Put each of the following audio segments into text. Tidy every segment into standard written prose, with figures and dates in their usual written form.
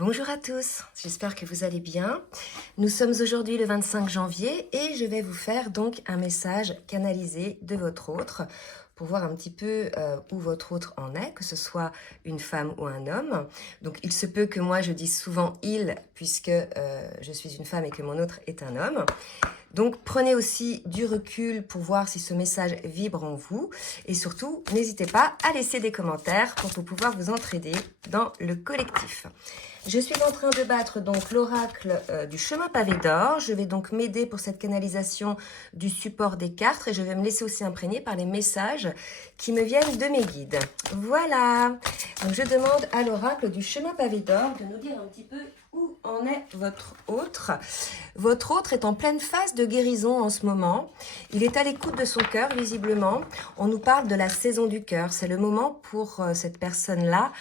Bonjour à tous, j'espère que vous allez bien. Nous sommes aujourd'hui le 25 janvier et je vais vous faire donc un message canalisé de votre autre pour voir un petit peu où votre autre en est, que ce soit une femme ou un homme. Donc il se peut que moi je dise souvent « il » puisque je suis une femme et que mon autre est un homme. Donc prenez aussi du recul pour voir si ce message vibre en vous et surtout n'hésitez pas à laisser des commentaires pour pouvoir vous entraider dans le collectif. Je suis en train de battre donc l'oracle du chemin pavé d'or. Je vais donc m'aider pour cette canalisation du support des cartes et je vais me laisser aussi imprégner par les messages qui me viennent de mes guides. Voilà. Donc je demande à l'oracle du chemin pavé d'or de nous dire un petit peu où en est votre autre. Votre autre est en pleine phase de guérison en ce moment. Il est à l'écoute de son cœur, visiblement. On nous parle de la saison du cœur. C'est le moment pour cette personne-là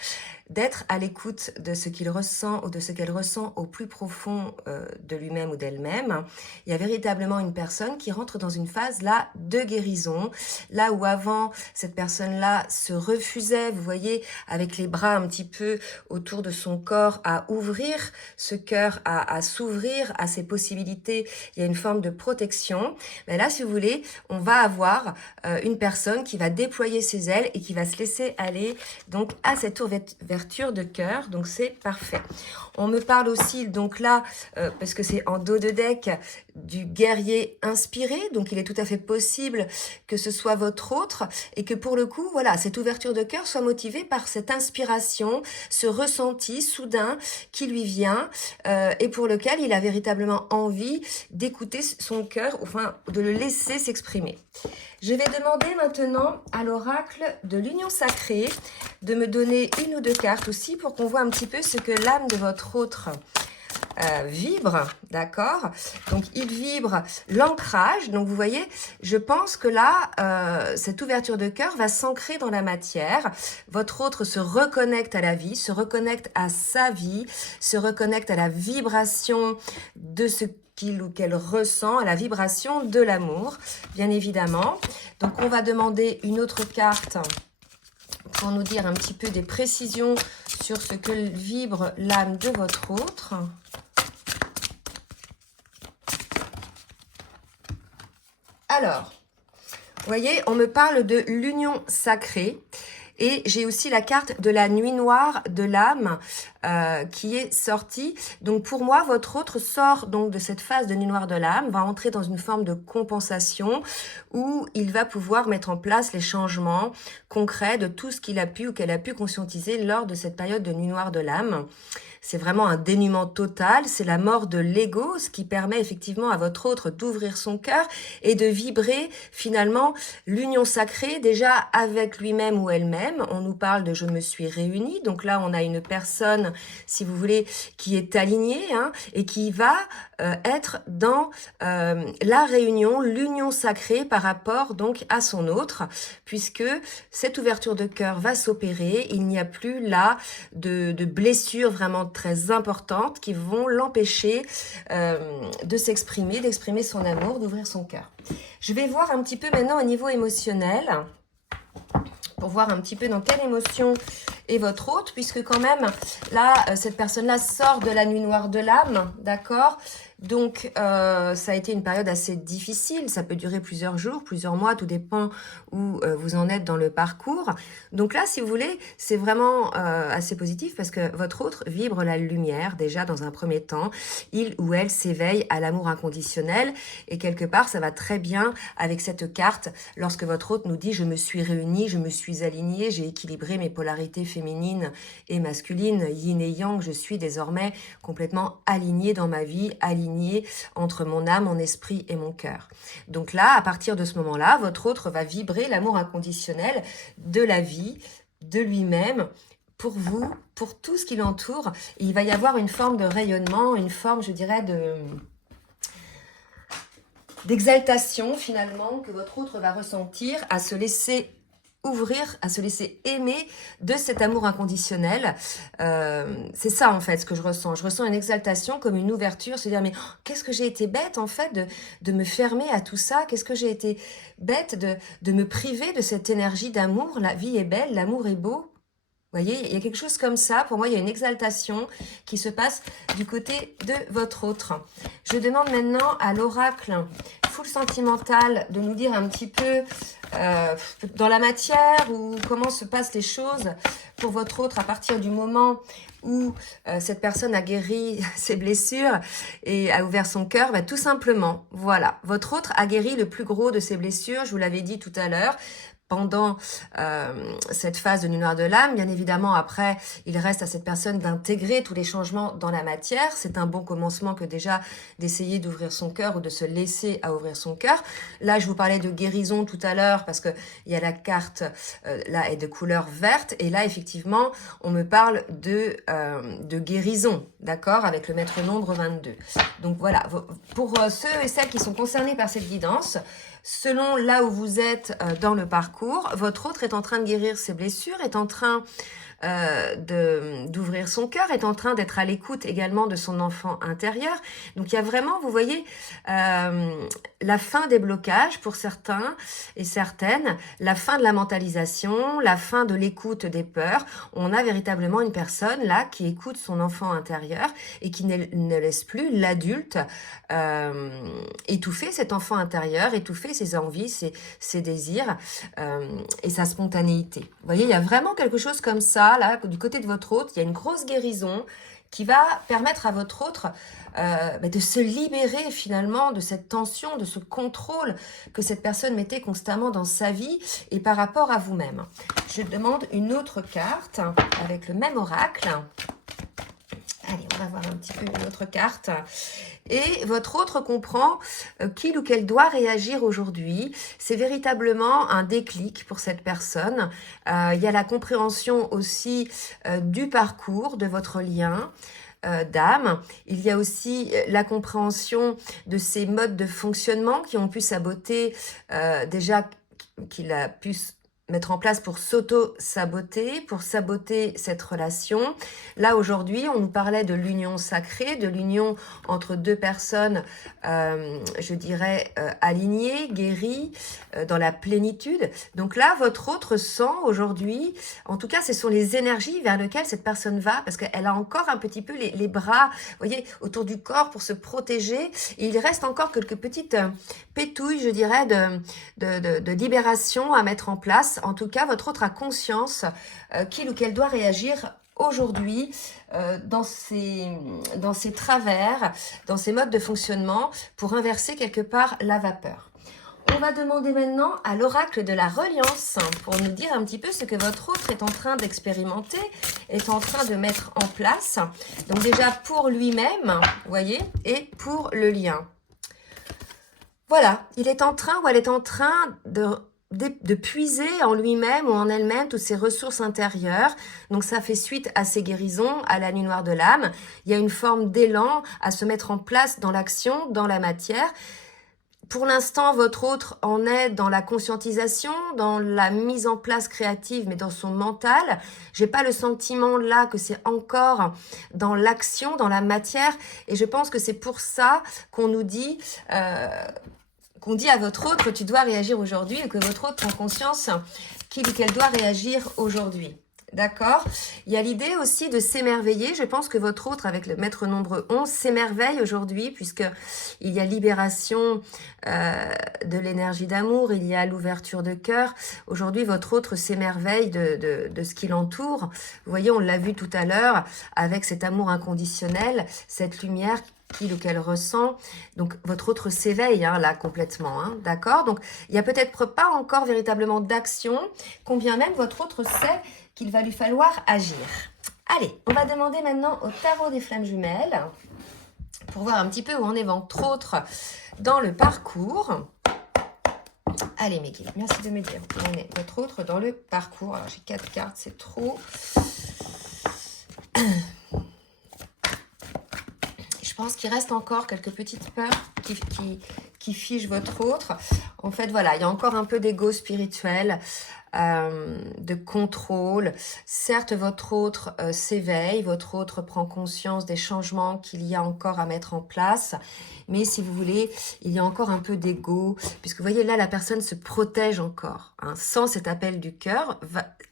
d'être à l'écoute de ce qu'il ressent ou de ce qu'elle ressent au plus profond de lui-même ou d'elle-même. Il y a véritablement une personne qui rentre dans une phase là de guérison, là où avant cette personne-là se refusait, vous voyez, avec les bras un petit peu autour de son corps à ouvrir ce cœur, à s'ouvrir à ses possibilités. Il y a une forme de protection. Mais là, si vous voulez, on va avoir une personne qui va déployer ses ailes et qui va se laisser aller donc à cette ouverture de cœur, donc c'est parfait. On me parle aussi, donc là, parce que c'est en dos de deck, du guerrier inspiré, donc il est tout à fait possible que ce soit votre autre, et que pour le coup, voilà, cette ouverture de cœur soit motivée par cette inspiration, ce ressenti soudain qui lui vient, et pour lequel il a véritablement envie d'écouter son cœur, enfin, de le laisser s'exprimer. Je vais demander maintenant à l'oracle de l'union sacrée de me donner une ou deux cartes aussi pour qu'on voit un petit peu ce que l'âme de votre autre vibre, d'accord? Donc, il vibre l'ancrage. Donc, vous voyez, je pense que là, cette ouverture de cœur va s'ancrer dans la matière. Votre autre se reconnecte à la vie, se reconnecte à sa vie, se reconnecte à la vibration de ce qu'il ou qu'elle ressent, à la vibration de l'amour, bien évidemment. Donc, on va demander une autre carte pour nous dire un petit peu des précisions sur ce que vibre l'âme de votre autre. Alors, vous voyez, on me parle de l'union sacrée. Et j'ai aussi la carte de la nuit noire de l'âme qui est sortie. Donc pour moi, votre autre sort donc de cette phase de nuit noire de l'âme, va entrer dans une forme de compensation où il va pouvoir mettre en place les changements concrets de tout ce qu'il a pu ou qu'elle a pu conscientiser lors de cette période de nuit noire de l'âme. C'est vraiment un dénuement total, c'est la mort de l'ego, ce qui permet effectivement à votre autre d'ouvrir son cœur et de vibrer finalement l'union sacrée déjà avec lui-même ou elle-même. On nous parle de « je me suis réunie », donc là on a une personne, si vous voulez, qui est alignée et qui va être dans la réunion, l'union sacrée par rapport donc à son autre, puisque cette ouverture de cœur va s'opérer, il n'y a plus là de blessures vraiment très importantes qui vont l'empêcher de s'exprimer, d'exprimer son amour, d'ouvrir son cœur. Je vais voir un petit peu maintenant au niveau émotionnel, pour voir un petit peu dans quelle émotion est votre hôte, puisque quand même, là, cette personne-là sort de la nuit noire de l'âme, d'accord? Donc, ça a été une période assez difficile, ça peut durer plusieurs jours, plusieurs mois, tout dépend où vous en êtes dans le parcours. Donc là, si vous voulez, c'est vraiment assez positif parce que votre autre vibre la lumière, déjà dans un premier temps. Il ou elle s'éveille à l'amour inconditionnel et quelque part, ça va très bien avec cette carte lorsque votre hôte nous dit « je me suis réunie, je me suis alignée, j'ai équilibré mes polarités féminines et masculines, yin et yang, je suis désormais complètement alignée dans ma vie, alignée entre mon âme, mon esprit et mon cœur. » Donc là, à partir de ce moment-là, votre autre va vibrer l'amour inconditionnel de la vie, de lui-même, pour vous, pour tout ce qui l'entoure. Il va y avoir une forme de rayonnement, une forme, je dirais, d'exaltation finalement que votre autre va ressentir, à se laisser ouvrir, à se laisser aimer de cet amour inconditionnel. C'est ça en fait ce que je ressens. Je ressens une exaltation comme une ouverture, se dire mais oh, qu'est-ce que j'ai été bête en fait de me fermer à tout ça, qu'est-ce que j'ai été bête de me priver de cette énergie d'amour. La vie est belle, l'amour est beau. Vous voyez, il y a quelque chose comme ça. Pour moi, il y a une exaltation qui se passe du côté de votre autre. Je demande maintenant à l'oracle full sentimental de nous dire un petit peu dans la matière ou comment se passent les choses pour votre autre à partir du moment où cette personne a guéri ses blessures et a ouvert son cœur. Tout simplement, voilà, votre autre a guéri le plus gros de ses blessures, je vous l'avais dit tout à l'heure, pendant cette phase de nuit noire de l'âme. Bien évidemment, après, il reste à cette personne d'intégrer tous les changements dans la matière. C'est un bon commencement que déjà d'essayer d'ouvrir son cœur ou de se laisser à ouvrir son cœur. Là, je vous parlais de guérison tout à l'heure parce que il y a la carte là est de couleur verte et là, effectivement, on me parle de guérison, d'accord, avec le maître nombre 22. Donc voilà, pour ceux et celles qui sont concernés par cette guidance, selon là où vous êtes dans le parcours, votre autre est en train de guérir ses blessures, est en train d'ouvrir son cœur, est en train d'être à l'écoute également de son enfant intérieur. Donc il y a vraiment, vous voyez, la fin des blocages pour certains et certaines, la fin de la mentalisation, la fin de l'écoute des peurs. On a véritablement une personne là qui écoute son enfant intérieur et qui ne laisse plus l'adulte étouffer cet enfant intérieur, étouffer ses envies, ses désirs et sa spontanéité. Vous voyez, il y a vraiment quelque chose comme ça, là, du côté de votre autre, il y a une grosse guérison qui va permettre à votre autre de se libérer finalement de cette tension, de ce contrôle que cette personne mettait constamment dans sa vie et par rapport à vous-même. Je demande une autre carte avec le même oracle. Allez, on va voir un petit peu une autre carte. Et votre autre comprend qu'il ou qu'elle doit réagir aujourd'hui. C'est véritablement un déclic pour cette personne. Il y a la compréhension aussi du parcours, de votre lien d'âme. Il y a aussi la compréhension de ces modes de fonctionnement qui ont pu saboter déjà, qu'il a pu mettre en place pour s'auto-saboter, pour saboter cette relation. Là, aujourd'hui, on nous parlait de l'union sacrée, de l'union entre deux personnes, je dirais, alignées, guéries, dans la plénitude. Donc là, votre autre sent aujourd'hui, en tout cas, ce sont les énergies vers lesquelles cette personne va, parce qu'elle a encore un petit peu les bras, vous voyez, autour du corps pour se protéger. Et il reste encore quelques petites pétouilles, je dirais, de libération à mettre en place. En tout cas, votre autre a conscience qu'il ou qu'elle doit réagir aujourd'hui dans ses travers, dans ses modes de fonctionnement pour inverser quelque part la vapeur. On va demander maintenant à l'oracle de la reliance pour nous dire un petit peu ce que votre autre est en train d'expérimenter, est en train de mettre en place. Donc déjà pour lui-même, vous voyez, et pour le lien. Voilà, il est en train ou elle est en train de puiser en lui-même ou en elle-même toutes ses ressources intérieures. Donc ça fait suite à ces guérisons, à la nuit noire de l'âme. Il y a une forme d'élan à se mettre en place dans l'action, dans la matière. Pour l'instant, votre autre en est dans la conscientisation, dans la mise en place créative, mais dans son mental. J'ai pas le sentiment là que c'est encore dans l'action, dans la matière. Et je pense que c'est pour ça qu'on nous dit... qu'on dit à votre autre, tu dois réagir aujourd'hui, et que votre autre prend conscience qu'il ou qu'elle doit réagir aujourd'hui. D'accord? Il y a l'idée aussi de s'émerveiller. Je pense que votre autre, avec le maître nombre 11, s'émerveille aujourd'hui, puisqu'il y a libération de l'énergie d'amour, il y a l'ouverture de cœur. Aujourd'hui, votre autre s'émerveille de ce qui l'entoure. Vous voyez, on l'a vu tout à l'heure, avec cet amour inconditionnel, cette lumière qu'il ou qu'elle ressent. Donc, votre autre s'éveille là complètement, d'accord? Donc, il n'y a peut-être pas encore véritablement d'action, combien même votre autre sait qu'il va lui falloir agir. Allez, on va demander maintenant au tarot des flammes jumelles pour voir un petit peu où on est votre autre dans le parcours. Allez, mes guides, merci de me dire où on est votre autre dans le parcours. Alors, j'ai 4 cartes, c'est trop. Je pense qu'il reste encore quelques petites peurs qui figent votre autre. En fait, voilà, il y a encore un peu d'ego spirituel. de contrôle. Certes, votre autre s'éveille, votre autre prend conscience des changements qu'il y a encore à mettre en place, mais si vous voulez, il y a encore un peu d'ego, puisque vous voyez là, la personne se protège encore, hein, sans cet appel du cœur,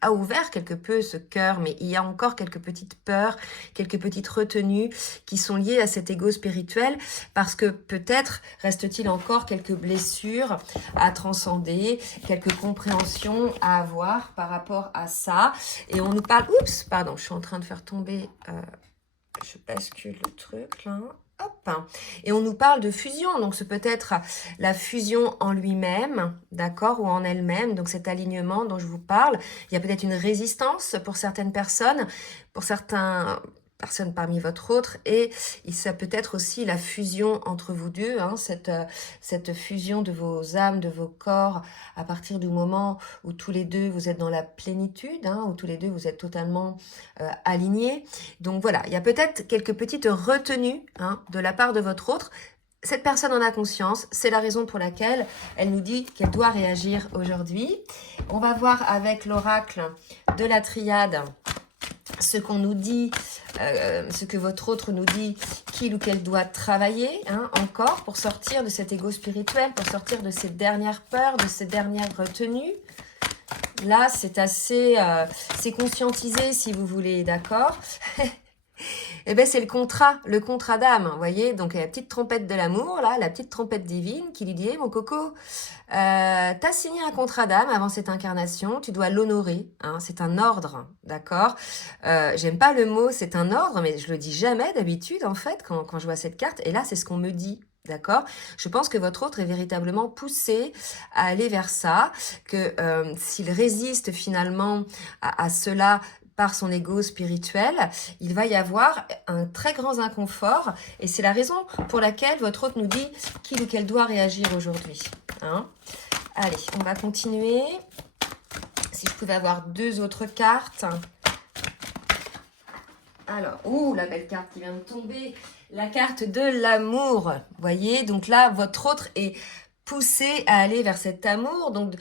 a ouvert quelque peu ce cœur, mais il y a encore quelques petites peurs, quelques petites retenues qui sont liées à cet ego spirituel, parce que peut-être reste-t-il encore quelques blessures à transcender, quelques compréhensions à avoir par rapport à ça, et on nous parle, oups, pardon, je suis en train de faire tomber, je bascule le truc là, hop, et on nous parle de fusion, donc c'est peut-être la fusion en lui-même, d'accord, ou en elle-même, donc cet alignement dont je vous parle. Il y a peut-être une résistance pour certaines personnes, pour certaines personnes parmi votre autre, et ça peut être aussi la fusion entre vous deux, hein, cette fusion de vos âmes, de vos corps, à partir du moment où tous les deux vous êtes dans la plénitude, hein, où tous les deux vous êtes totalement alignés. Donc voilà, il y a peut-être quelques petites retenues, hein, de la part de votre autre. Cette personne en a conscience, c'est la raison pour laquelle elle nous dit qu'elle doit réagir aujourd'hui. On va voir avec l'oracle de la triade ce qu'on nous dit, ce que votre autre nous dit, qu'il ou qu'elle doit travailler, hein, encore pour sortir de cet ego spirituel, pour sortir de ces dernières peurs, de ces dernières retenues. Là, c'est assez, c'est conscientisé si vous voulez, d'accord? Eh bien, c'est le contrat d'âme, vous voyez. Donc, il y a la petite trompette de l'amour, là, la petite trompette divine qui lui dit, hey, mon coco, t'as signé un contrat d'âme avant cette incarnation, tu dois l'honorer, hein, c'est un ordre, d'accord. J'aime pas le mot, c'est un ordre, mais je le dis jamais d'habitude, en fait, quand je vois cette carte. Et là, c'est ce qu'on me dit. D'accord? Je pense que votre autre est véritablement poussé à aller vers ça, que s'il résiste finalement à cela par son ego spirituel, il va y avoir un très grand inconfort, et c'est la raison pour laquelle votre autre nous dit qu'il ou qu'elle doit réagir aujourd'hui. Hein? Allez, on va continuer. Si je pouvais avoir deux autres cartes. Alors, oh, la belle carte qui vient de tomber, la carte de l'amour. Vous voyez, donc là, votre autre est poussé à aller vers cet amour. Donc,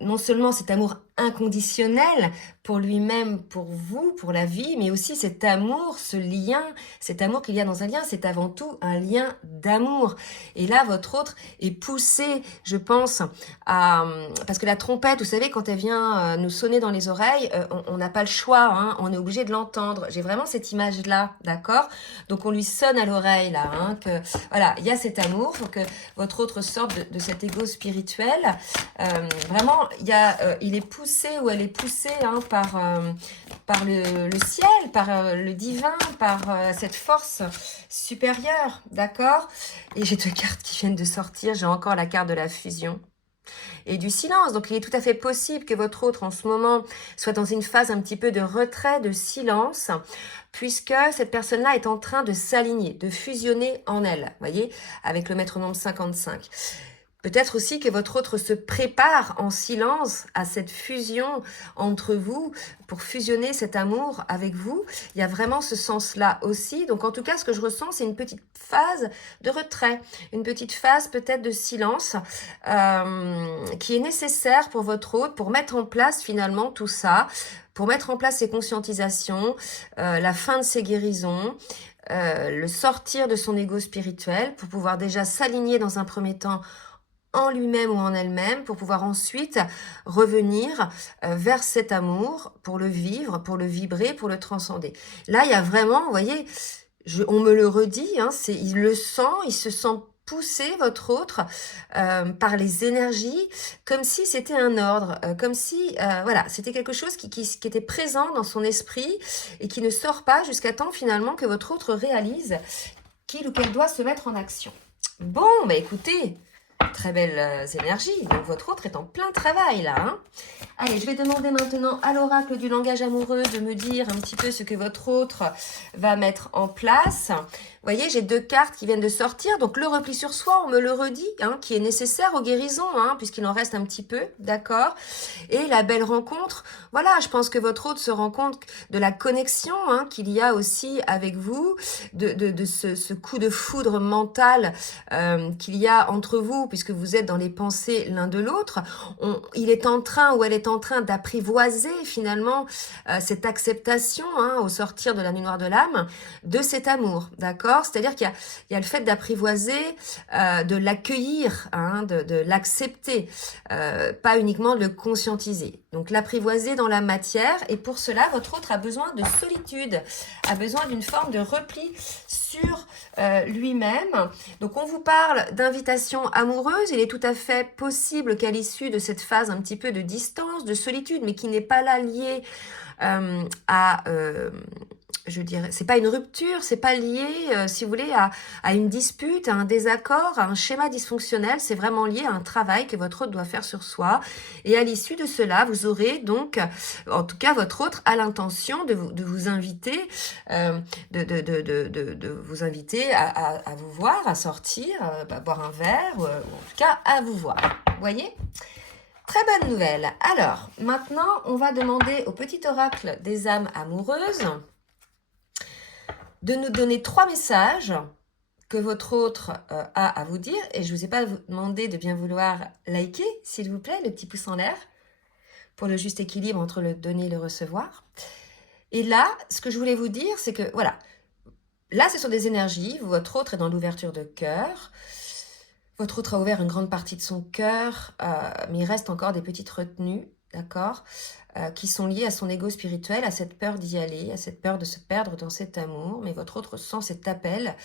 non seulement cet amour inconditionnel pour lui-même, pour vous, pour la vie, mais aussi cet amour, ce lien, cet amour qu'il y a dans un lien, c'est avant tout un lien d'amour. Et là, votre autre est poussé, je pense, à... Parce que la trompette, vous savez, quand elle vient nous sonner dans les oreilles, on n'a pas le choix, hein, on est obligé de l'entendre. J'ai vraiment cette image-là, d'accord? Donc, on lui sonne à l'oreille, là, hein, que voilà, il y a cet amour, faut que votre autre sorte de cet ego spirituel. Vraiment, il est poussé ou elle est poussée, hein, par le ciel, par le divin, par cette force supérieure, d'accord? Et j'ai deux cartes qui viennent de sortir, j'ai encore la carte de la fusion et du silence. Donc il est tout à fait possible que votre autre en ce moment soit dans une phase un petit peu de retrait, de silence, puisque cette personne-là est en train de s'aligner, de fusionner en elle, vous voyez, avec le métronome 55. Peut-être aussi que votre autre se prépare en silence à cette fusion entre vous, pour fusionner cet amour avec vous. Il y a vraiment ce sens-là aussi. Donc en tout cas, ce que je ressens, c'est une petite phase de retrait, une petite phase peut-être de silence qui est nécessaire pour votre autre, pour mettre en place finalement tout ça, pour mettre en place ces conscientisations, la fin de ces guérisons, le sortir de son ego spirituel, pour pouvoir déjà s'aligner dans un premier temps en lui-même ou en elle-même, pour pouvoir ensuite revenir vers cet amour, pour le vivre, pour le vibrer, pour le transcender. Là, il y a vraiment, vous voyez, on me le redit, hein, il le sent, il se sent poussé, votre autre, par les énergies, comme si c'était un ordre, comme si, voilà, c'était quelque chose qui était présent dans son esprit et qui ne sort pas jusqu'à temps finalement que votre autre réalise qu'il ou qu'elle doit se mettre en action. Bon, bah écoutez, très belles énergies. Donc votre autre est en plein travail là. Hein. Allez, je vais demander maintenant à l'oracle du langage amoureux de me dire un petit peu ce que votre autre va mettre en place. Vous voyez, j'ai deux cartes qui viennent de sortir. Donc le repli sur soi, on me le redit, hein, qui est nécessaire aux guérisons, hein, puisqu'il en reste un petit peu, d'accord. Et la belle rencontre, voilà, je pense que votre autre se rend compte de la connexion, hein, qu'il y a aussi avec vous, de ce coup de foudre mental qu'il y a entre vous, puisque vous êtes dans les pensées l'un de l'autre, il est en train ou elle est en train d'apprivoiser finalement cette acceptation au sortir de la nuit noire de l'âme de cet amour, d'accord? C'est-à-dire qu'il y a le fait d'apprivoiser, de l'accueillir, de l'accepter, pas uniquement de le conscientiser. Donc l'apprivoiser dans la matière, et pour cela, votre autre a besoin de solitude, a besoin d'une forme de repli sur lui-même. Donc on vous parle d'invitation amoureuse. Il est tout à fait possible qu'à l'issue de cette phase un petit peu de distance, de solitude, mais qui n'est pas là liée je dirais, c'est pas une rupture, c'est pas lié, si vous voulez, à une dispute, à un désaccord, à un schéma dysfonctionnel, c'est vraiment lié à un travail que votre autre doit faire sur soi. Et à l'issue de cela, vous aurez donc, en tout cas, votre autre a l'intention de vous inviter, de vous inviter à vous voir, à sortir, boire un verre, ou en tout cas à vous voir. Vous voyez ? Très bonne nouvelle. Alors, maintenant, on va demander au petit oracle des âmes amoureuses de nous donner 3 messages que votre autre a à vous dire. Et je ne vous ai pas demandé de bien vouloir liker, s'il vous plaît, le petit pouce en l'air, pour le juste équilibre entre le donner et le recevoir. Et là, ce que je voulais vous dire, c'est que, voilà, là, ce sont des énergies. Votre autre est dans l'ouverture de cœur. Votre autre a ouvert une grande partie de son cœur, mais il reste encore des petites retenues, d'accord, qui sont liées à son ego spirituel, à cette peur d'y aller, à cette peur de se perdre dans cet amour. Mais votre autre sent cet appel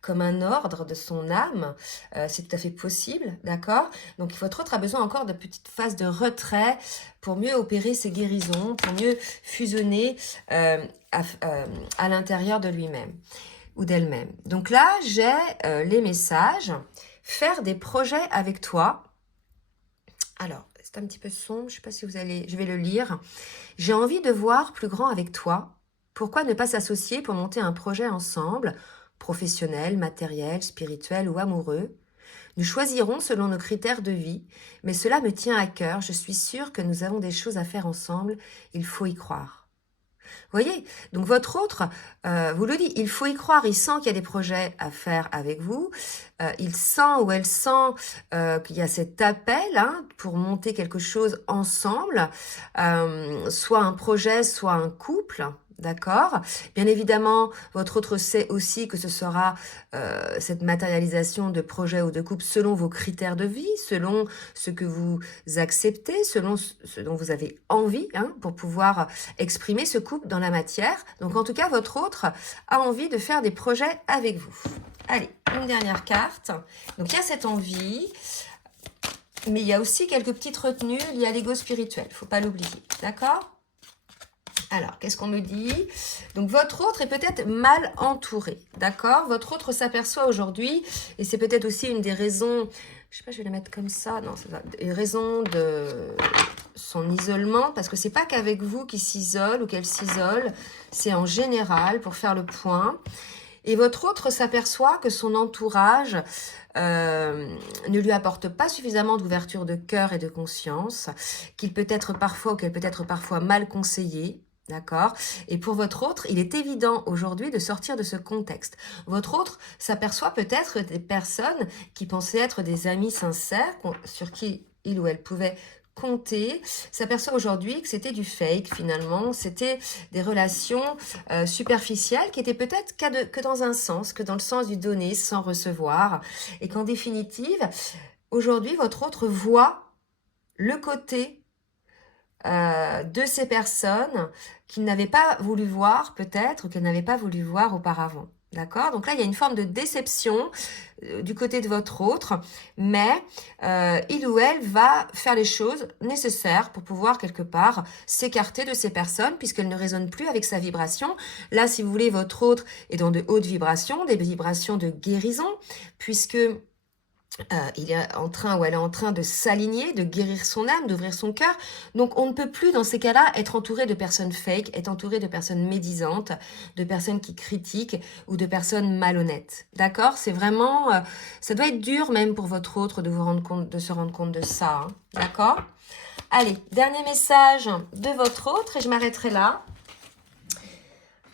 comme un ordre de son âme. C'est tout à fait possible, d'accord? Donc votre autre a besoin encore de petites phases de retrait pour mieux opérer ses guérisons, pour mieux fusionner à l'intérieur de lui-même ou d'elle-même. Donc là, j'ai les messages. Faire des projets avec toi. Alors, c'est un petit peu sombre, je ne sais pas si vous allez... Je vais le lire. J'ai envie de voir plus grand avec toi. Pourquoi ne pas s'associer pour monter un projet ensemble, professionnel, matériel, spirituel ou amoureux? Nous choisirons selon nos critères de vie, mais cela me tient à cœur. Je suis sûre que nous avons des choses à faire ensemble. Il faut y croire. Vous voyez, donc votre autre vous le dit, il faut y croire, il sent qu'il y a des projets à faire avec vous, il sent ou elle sent qu'il y a cet appel pour monter quelque chose ensemble, soit un projet, soit un couple. D'accord? Bien évidemment, votre autre sait aussi que ce sera cette matérialisation de projet ou de couple selon vos critères de vie, selon ce que vous acceptez, selon ce dont vous avez envie pour pouvoir exprimer ce couple dans la matière. Donc en tout cas, votre autre a envie de faire des projets avec vous. Allez, une dernière carte. Donc il y a cette envie, mais il y a aussi quelques petites retenues liées à l'ego spirituel. Il ne faut pas l'oublier. D'accord ? Alors, qu'est-ce qu'on me dit? Donc, votre autre est peut-être mal entouré, d'accord? Votre autre s'aperçoit aujourd'hui, et c'est peut-être aussi une des raisons, je sais pas, je vais la mettre comme ça, non, c'est une raison de son isolement, parce que c'est pas qu'avec vous qu'il s'isole ou qu'elle s'isole, c'est en général pour faire le point. Et votre autre s'aperçoit que son entourage ne lui apporte pas suffisamment d'ouverture de cœur et de conscience, qu'il peut être parfois ou qu'elle peut être parfois mal conseillée. D'accord? Et pour votre autre, il est évident aujourd'hui de sortir de ce contexte. Votre autre s'aperçoit peut-être des personnes qui pensaient être des amis sincères, sur qui il ou elle pouvait compter, s'aperçoit aujourd'hui que c'était du fake finalement, c'était des relations superficielles qui étaient peut-être que dans un sens, que dans le sens du donner sans recevoir, et qu'en définitive, aujourd'hui, votre autre voit le côté de ces personnes qu'il n'avait pas voulu voir peut-être, ou qu'elle n'avait pas voulu voir auparavant. D'accord? Donc là, il y a une forme de déception du côté de votre autre, mais il ou elle va faire les choses nécessaires pour pouvoir quelque part s'écarter de ces personnes puisqu'elles ne résonnent plus avec sa vibration. Là, si vous voulez, votre autre est dans de hautes vibrations, des vibrations de guérison, puisque il est en train ou elle est en train de s'aligner, de guérir son âme, d'ouvrir son cœur. Donc, on ne peut plus, dans ces cas-là, être entouré de personnes fake, être entouré de personnes médisantes, de personnes qui critiquent ou de personnes malhonnêtes. D'accord? C'est vraiment... ça doit être dur même pour votre autre de se rendre compte de ça. D'accord? Allez, dernier message de votre autre et je m'arrêterai là.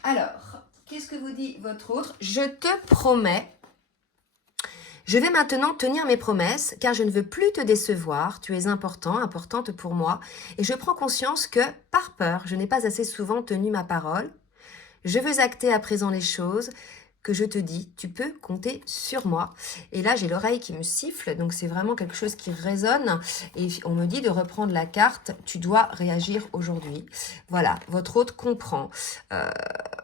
Alors, qu'est-ce que vous dit votre autre? Je te promets Je vais maintenant tenir mes promesses car je ne veux plus te décevoir. Tu es important, importante pour moi. Et je prends conscience que, par peur, je n'ai pas assez souvent tenu ma parole. Je veux acter à présent les choses que je te dis, tu peux compter sur moi. Et là, j'ai l'oreille qui me siffle, donc c'est vraiment quelque chose qui résonne. Et on me dit de reprendre la carte, tu dois réagir aujourd'hui. Voilà, votre hôte comprend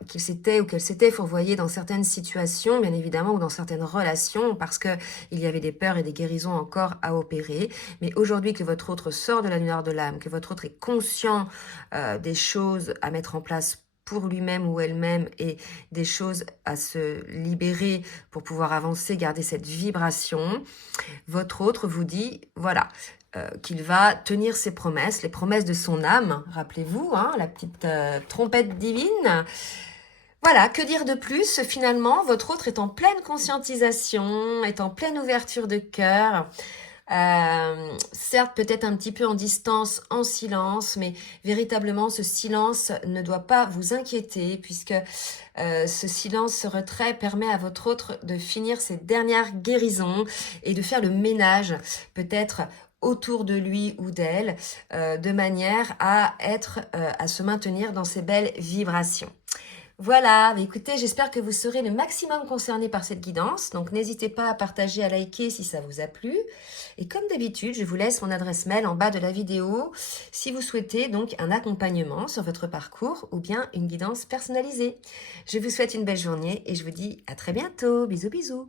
qu'il s'était ou qu'elle s'était fourvoyée dans certaines situations, bien évidemment, ou dans certaines relations, parce que il y avait des peurs et des guérisons encore à opérer. Mais aujourd'hui que votre autre sort de la nuit noire de l'âme, que votre autre est conscient des choses à mettre en place pour lui-même ou elle-même et des choses à se libérer pour pouvoir avancer, garder cette vibration, votre autre vous dit, voilà, qu'il va tenir ses promesses, les promesses de son âme, rappelez-vous, hein, la petite trompette divine. Voilà, que dire de plus? Finalement, votre autre est en pleine conscientisation, est en pleine ouverture de cœur. Certes, peut-être un petit peu en distance, en silence, mais véritablement, ce silence ne doit pas vous inquiéter puisque ce silence, ce retrait permet à votre autre de finir ses dernières guérisons et de faire le ménage, peut-être autour de lui ou d'elle, de manière à se maintenir dans ces belles vibrations. Voilà, écoutez, j'espère que vous serez le maximum concerné par cette guidance. Donc, n'hésitez pas à partager, à liker si ça vous a plu. Et comme d'habitude, je vous laisse mon adresse mail en bas de la vidéo si vous souhaitez donc un accompagnement sur votre parcours ou bien une guidance personnalisée. Je vous souhaite une belle journée et je vous dis à très bientôt. Bisous, bisous.